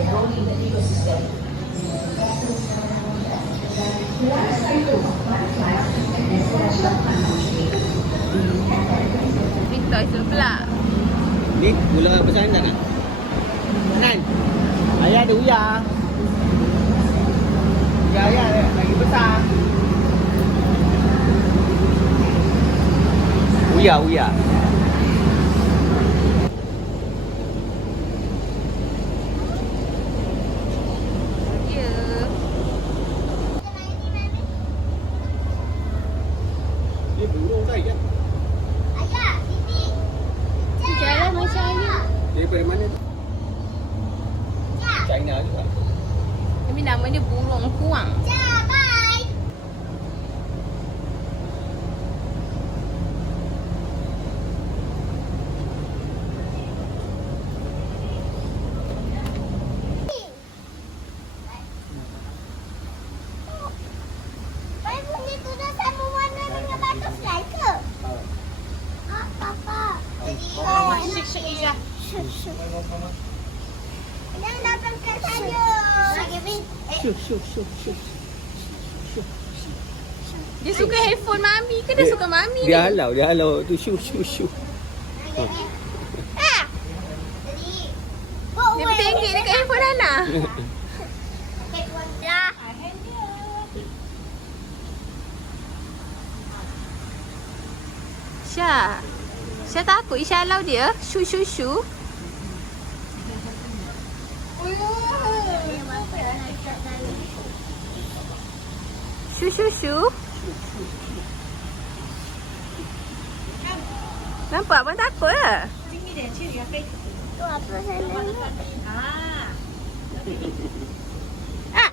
Big toys pula. Ni gula besar tak nak? Nan. Ayah ada uya. Uya ayah lagi besar. Uya. Dia burung tak ya? Ayah, sini. Jalan macam ni. Daripada mana tu? China juga. Tapi nama dia burung kuang. Bye. Baik bunyi tu dah sama warna dengan butterfly ke? Papa. Syuk. Jangan datangkan saya. Syuk. Dia suka handphone mami ke dia suka mami ni? Dia halau tu syuk. Dia bertengkik dekat handphone Ana. Syah takut Syah halau dia. Shu. Shu. Nampak abang takut ke? Tu apa sana?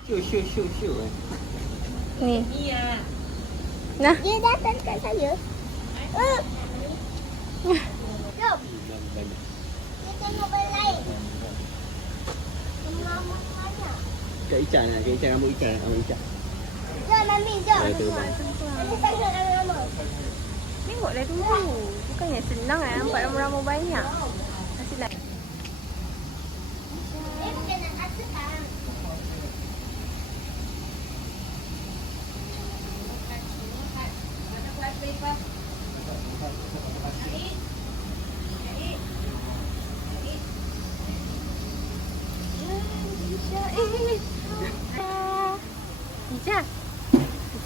Syuk. Ni. Nah. Dia datang kat saya. Jom. Dia tengok benda lain. Mama mana? Kat Ican rambut Ican. Jom, Mami, jom. Saya terbang. Mami tengok lama-lama. Tengoklah dulu. Bukannya senang nampak ramai-ramai banyak. Kasihlah. Dia bukan nak rasa.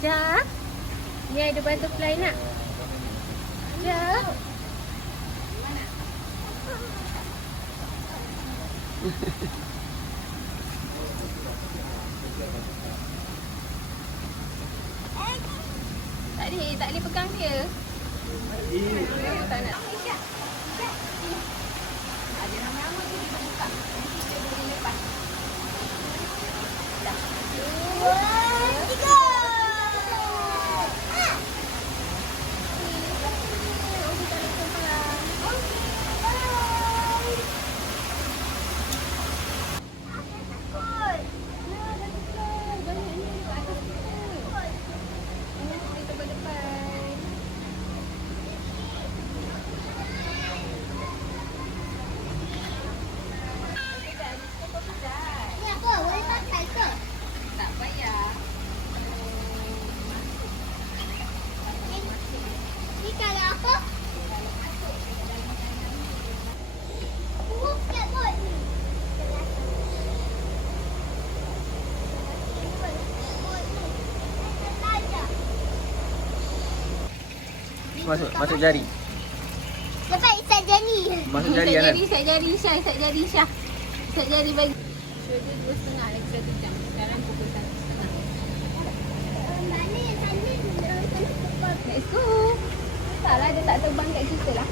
Ija. Ni ada butterfly nak? Ija. Tak boleh pegang dia. Tak nak. Ada nama-nama tu dia buka. Dia boleh lepas. Dah. 2, 3. Ni apa? Boleh pakai ke? Tak payah. Ni kalau apa? Skateboard ni. Masuk jari. Lepas isak jari. Masuk jari kan? Isak jari Syah. Isak jari bagi. Show dia 2.5 lagi 1 jam. Sekarang pukul 1.30. Mana sana terbang. Let's go. Salah dia tak terbang kat kita lah.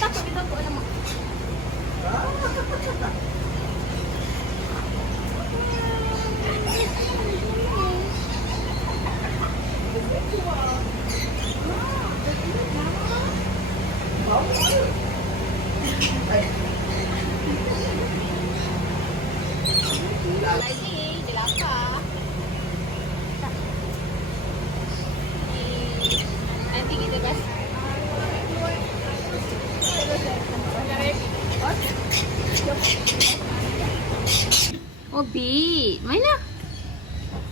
takut, dia takut. Alamak. Lagi, dia lapar. Nanti kita kasi. Oh, Bit. Main lah.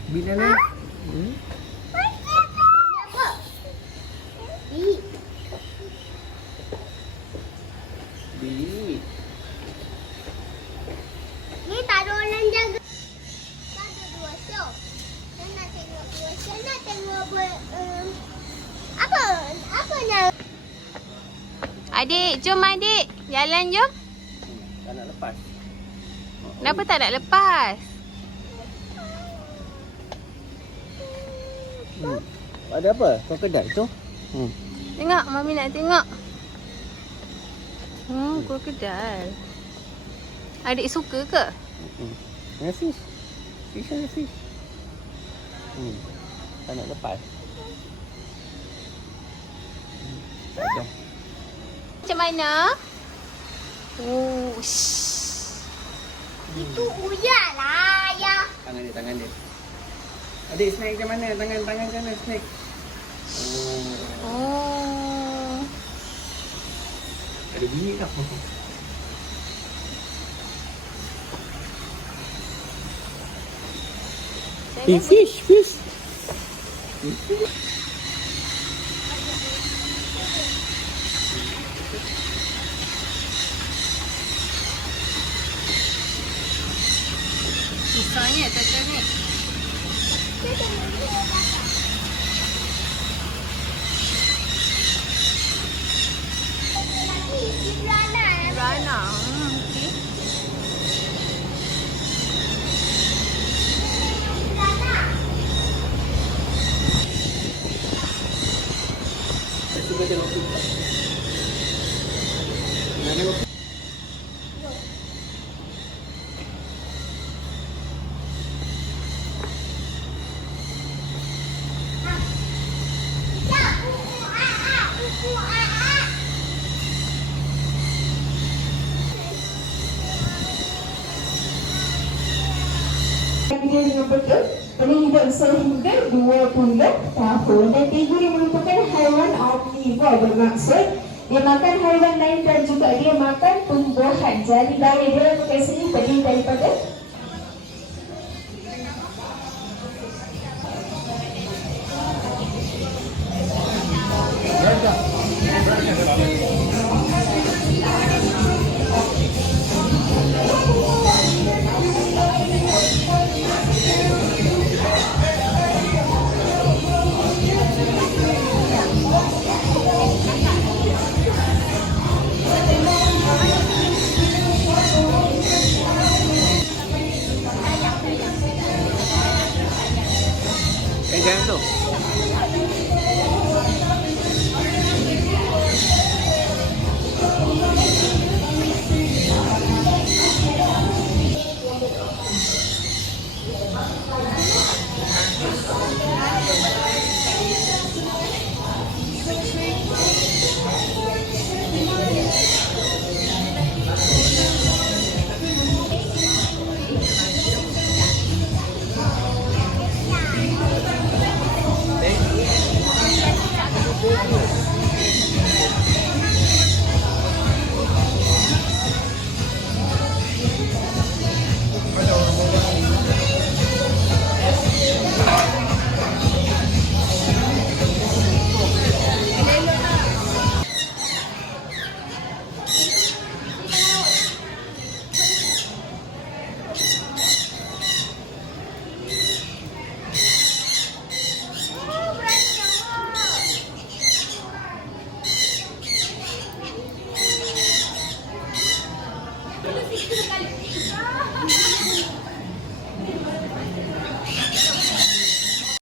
Bila nak? Apa? Bit. Bit. Ni tak ada orang jaga. Tak ada dua show. Saya nak tengok dua show. Saya nak tengok apa yang Adik, jom adik. Jalan jom. Tak nak lepas. Kenapa tak nak lepas? Ada apa? Krokodil tu? Tengok, Mami nak tengok. Krokodil. Adik suka ke? Dengan fish. Fish ada fish. Tak nak lepas. Jom. Macam mana? Oh, shh. itu uyak lah ya. Tangan dia. Adik, snake macam mana? Tangan macam mana snake? Oh. Ada bunyi tak? Fish. Susahnya tetap ni. Rana. Okey. Cuba tengok tu. Nak tengok. Dia dengan betul boleh hidup sehingga 20 tahun dan tigur yang merupakan haiwan omnivor, bermaksud dia makan haiwan lain dan juga dia makan tumbuhan. Jadi bayi dia bukan sendiri terdiri daripada